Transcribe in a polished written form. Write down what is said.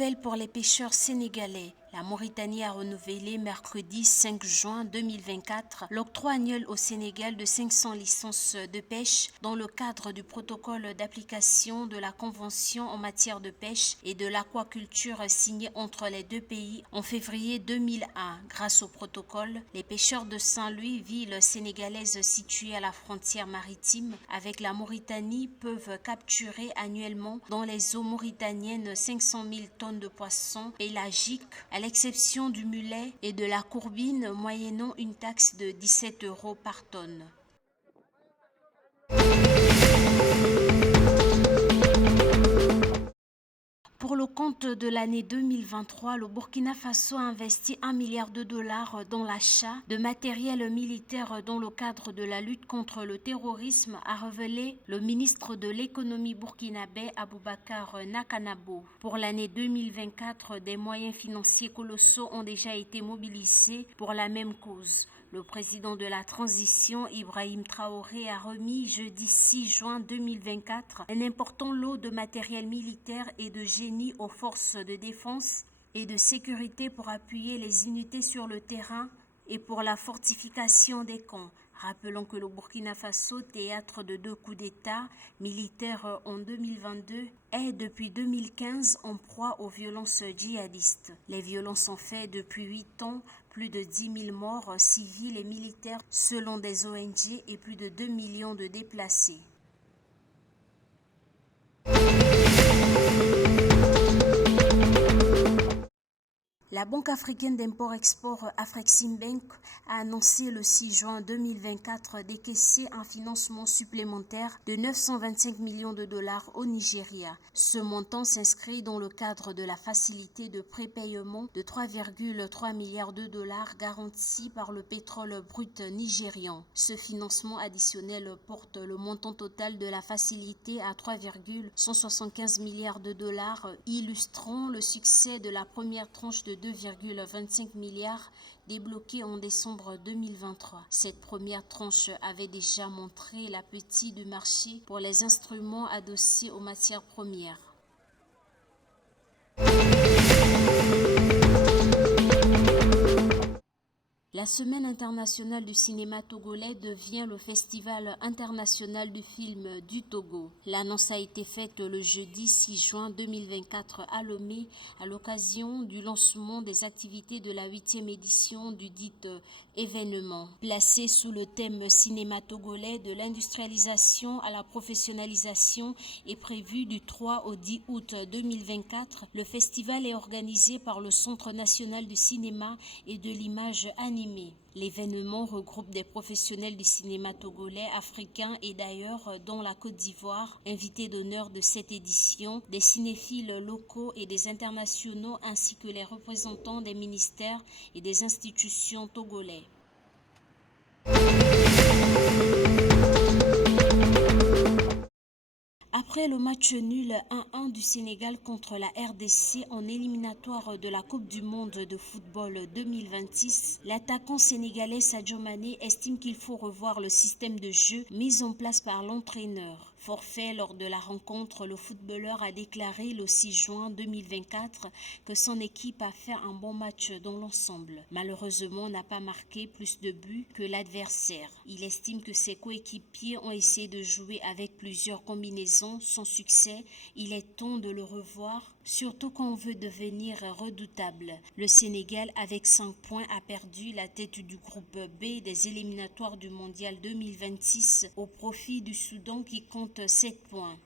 nouvelle pour les pêcheurs sénégalais. La Mauritanie a renouvelé mercredi 5 juin 2024 l'octroi annuel au Sénégal de 500 licences de pêche dans le cadre du protocole d'application de la Convention en matière de pêche et de l'aquaculture signée entre les deux pays en février 2001. Grâce au protocole, les pêcheurs de Saint-Louis, ville sénégalaise située à la frontière maritime avec la Mauritanie, peuvent capturer annuellement dans les eaux mauritaniennes 500 000 tonnes de poissons pélagiques, à l'exception du mulet et de la courbine, moyennant une taxe de 17 € par tonne. Pour le compte de l'année 2023, le Burkina Faso a investi 1 milliard de dollars dans l'achat de matériel militaire dans le cadre de la lutte contre le terrorisme, a révélé le ministre de l'économie burkinabé Aboubacar Nakanabo. Pour l'année 2024, des moyens financiers colossaux ont déjà été mobilisés pour la même cause. Le président de la transition, Ibrahim Traoré, a remis jeudi 6 juin 2024 un important lot de matériel militaire et de génie aux forces de défense et de sécurité pour appuyer les unités sur le terrain et pour la fortification des camps. Rappelons que le Burkina Faso, théâtre de 2 coups d'État militaires en 2022, est depuis 2015 en proie aux violences djihadistes. Les violences ont fait depuis 8 ans plus de 10 000 morts civils et militaires selon des ONG et plus de 2 millions de déplacés. La Banque africaine d'import-export Afreximbank a annoncé le 6 juin 2024 décaisser un financement supplémentaire de 925 millions de dollars au Nigeria. Ce montant s'inscrit dans le cadre de la facilité de prépaiement de 3,3 milliards de dollars garantie par le pétrole brut nigérian. Ce financement additionnel porte le montant total de la facilité à 3,175 milliards de dollars, illustrant le succès de la première tranche de 2,25 milliards débloqués en décembre 2023. Cette première tranche avait déjà montré l'appétit du marché pour les instruments adossés aux matières premières. La Semaine internationale du cinéma togolais devient le Festival international du film du Togo. L'annonce a été faite le jeudi 6 juin 2024 à Lomé à l'occasion du lancement des activités de la 8e édition du dit événement. Placé sous le thème cinéma togolais de l'industrialisation à la professionnalisation et prévu du 3 au 10 août 2024, le festival est organisé par le Centre national du cinéma et de l'image animée. L'événement regroupe des professionnels du cinéma togolais, africain et d'ailleurs dont la Côte d'Ivoire, invités d'honneur de cette édition, des cinéphiles locaux et des internationaux ainsi que les représentants des ministères et des institutions togolais. Après le match nul 1-1 du Sénégal contre la RDC en éliminatoire de la Coupe du monde de football 2026, l'attaquant sénégalais Sadio Mané estime qu'il faut revoir le système de jeu mis en place par l'entraîneur. Forfait lors de la rencontre, le footballeur a déclaré le 6 juin 2024 que son équipe a fait un bon match dans l'ensemble. Malheureusement, n'a pas marqué plus de buts que l'adversaire. Il estime que ses coéquipiers ont essayé de jouer avec plusieurs combinaisons sans succès. Il est temps de le revoir, surtout quand on veut devenir redoutable. Le Sénégal, avec 5 points, a perdu la tête du groupe B des éliminatoires du Mondial 2026 au profit du Soudan qui compte 7 points.